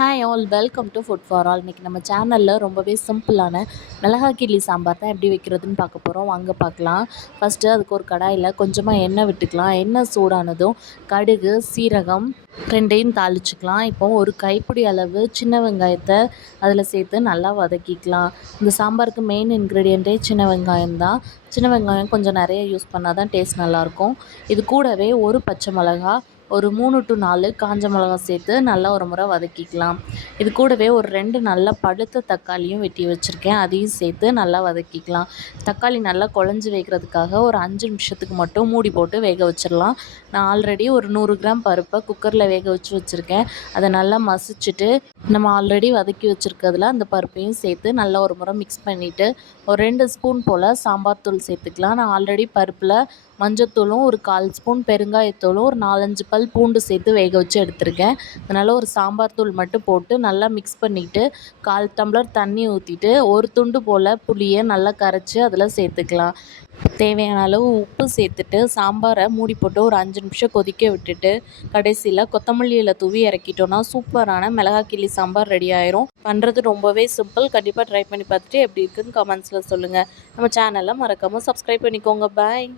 Hi all welcome to food for all. இன்றைக்கி நம்ம சேனலில் ரொம்பவே சிம்பிளான மிளகாய் கிள்ளி சாம்பார் தான் எப்படி வைக்கிறதுன்னு பார்க்க போகிறோம். வாங்க பார்க்கலாம். ஃபஸ்ட்டு அதுக்கு ஒரு கடாயில் கொஞ்சமாக எண்ணெய் விட்டுக்கலாம். எண்ணெய் சூடானதும் கடுகு சீரகம் ரெண்டையும் தாளிச்சுக்கலாம். இப்போ ஒரு கைப்பிடி அளவு சின்ன வெங்காயத்தை அதில் சேர்த்து நல்லா வதக்கிக்கலாம். இந்த சாம்பாருக்கு மெயின் இன்க்ரீடியண்ட்டே சின்ன வெங்காயம் தான். சின்ன வெங்காயம் கொஞ்சம் நிறைய யூஸ் பண்ணால் தான் டேஸ்ட் நல்லாயிருக்கும். இது கூடவே ஒரு பச்சை மிளகா, ஒரு 3 to 4 காஞ்ச மிளகா சேர்த்து நல்லா ஒரு முறை வதக்கிக்கலாம். இது கூடவே ஒரு 2 நல்ல பழுத்த தக்காளியும் வெட்டி வச்சுருக்கேன், அதையும் சேர்த்து நல்லா வதக்கிக்கலாம். தக்காளி நல்லா குழஞ்சி வைக்கிறதுக்காக ஒரு 5 நிமிஷத்துக்கு மட்டும் மூடி போட்டு வேக வச்சிடலாம். நான் ஆல்ரெடி ஒரு 100 கிராம் பருப்பை குக்கரில் வேக வச்சுருக்கேன். அதை நல்லா மசிச்சுட்டு நம்ம ஆல்ரெடி வதக்கி வச்சுருக்கிறதுல அந்த பருப்பையும் சேர்த்து நல்லா ஒரு முறை மிக்ஸ் பண்ணிவிட்டு ஒரு 2 ஸ்பூன் போல் சாம்பார் தூள் சேர்த்துக்கலாம். நான் ஆல்ரெடி பருப்பில் மஞ்சத்தூளும் ஒரு 1/4 ஸ்பூன் பெருங்காயத்தூளும் ஒரு 4-5 பல் பூண்டு சேர்த்து வேக வச்சு எடுத்திருக்கேன். அதனால் ஒரு சாம்பார் தூள் மட்டும் போட்டு நல்லா மிக்ஸ் பண்ணிவிட்டு 1/4 டம்ளர் தண்ணி ஊற்றிட்டு ஒரு துண்டு போல் புளியை நல்லா கரைச்சி அதில் சேர்த்துக்கலாம். தேவையான அளவு உப்பு சேர்த்துட்டு சாம்பாரை மூடி போட்டு ஒரு 5 நிமிஷம் கொதிக்க விட்டுட்டு கடைசியில் கொத்தமல்லி இலை தூவி இறக்கிட்டோன்னா சூப்பரான மிளகாய் கிள்ளி சாம்பார் ரெடி ஆயிரும். பண்ணுறது ரொம்பவே சிம்பிள். கண்டிப்பாக ட்ரை பண்ணி பார்த்துட்டு எப்படி இருக்குன்னு கமெண்ட்ஸில் சொல்லுங்கள். நம்ம சேனலை மறக்காமல் சப்ஸ்கிரைப் பண்ணிக்கோங்க. பாய்.